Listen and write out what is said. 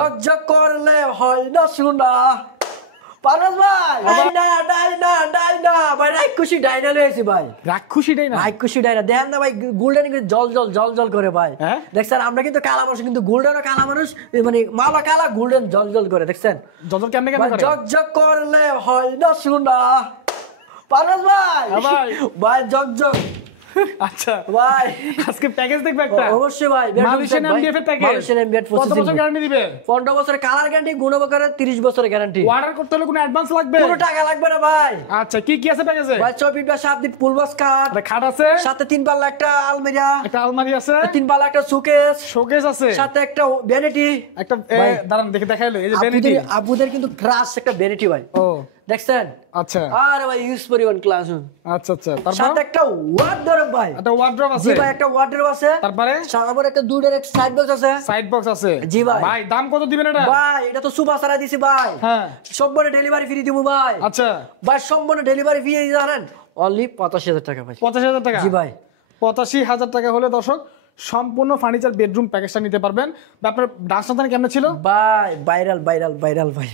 ঝকঝক করলে হয় না সোনা পারস ভাই ডাইনা ভাই রাক্ষসী ডাইনা লয়েছি ভাই রাক্ষসী ডাইনা দেখেন না ভাই গোল্ডেন জল জল জল জল করে ভাই দেখছেন আমরা কিন্তু কালা মানুষ কিন্তু গোল্ডেনও কালা মানুষ মানে মালা কালা গোল্ডেন জল জল করে দেখছেন জল কেমনে কেমনে করে ঝকঝক করলে হয় না সোনা পারস ভাই ভাই ঝকঝক আচ্ছা ভাই আজকে প্যাকেজ দেখবে একটা অবশ্যই ভাই মালয়েশিয়ান এমডিএফ এর প্যাকেজ মালয়েশিয়ান এমডিএফ কত বছর গ্যারান্টি দিবে 15 বছরের কালার গ্যারান্টি গুণবকারে 30 বছরের গ্যারান্টি অর্ডার করতে হলে কোনো অ্যাডভান্স লাগবে কোনো টাকা লাগবে না ভাই আচ্ছা কি কি আছে প্যাকেজে ভাই 6 ফিট বা 7 ফিট ফুল বক্স কাট খাট আছে সাথে 3 পাল্লা একটা আলমারি আছে 3 পাল্লা একটা শোকেস আছে সাথে একটা ভ্যানিটি একটা দাঁড়ান দেখে দেখাইলো এই যে ভ্যানিটি আবুদের কিন্তু ক্রাশ একটা ভ্যানিটি ভাই ও দেখছেন আচ্ছা আরে ভাই ইউজ পরিমাণ ক্লাস আচ্ছা তারপর সাথে একটা ওয়ার্ডরোব ভাই একটা ওয়ার্ডরোব আছে জি ভাই একটা ওয়ার্ডরোব আছে তারপরে সামনে একটা দুইটার একটা সাইড বক্স আছে জি ভাই দাম কত দিবেন এটা ভাই এটা তো সুপার সারা দিছি ভাই হ্যাঁ সম্পূর্ণ ডেলিভারি ফ্রি দিমু ভাই আচ্ছা ভাই সম্পূর্ণ ডেলিভারি ফ্রি জানেন অনলি 85000 টাকা ভাই 85000 টাকা জি ভাই 85000 টাকা হলে দর্শক সম্পূর্ণ ফার্নিচার বেডরুম প্যাকেজটা নিতে পারবেন আপনার ডান্স কেমন ছিল ভাই ভাইরাল ভাই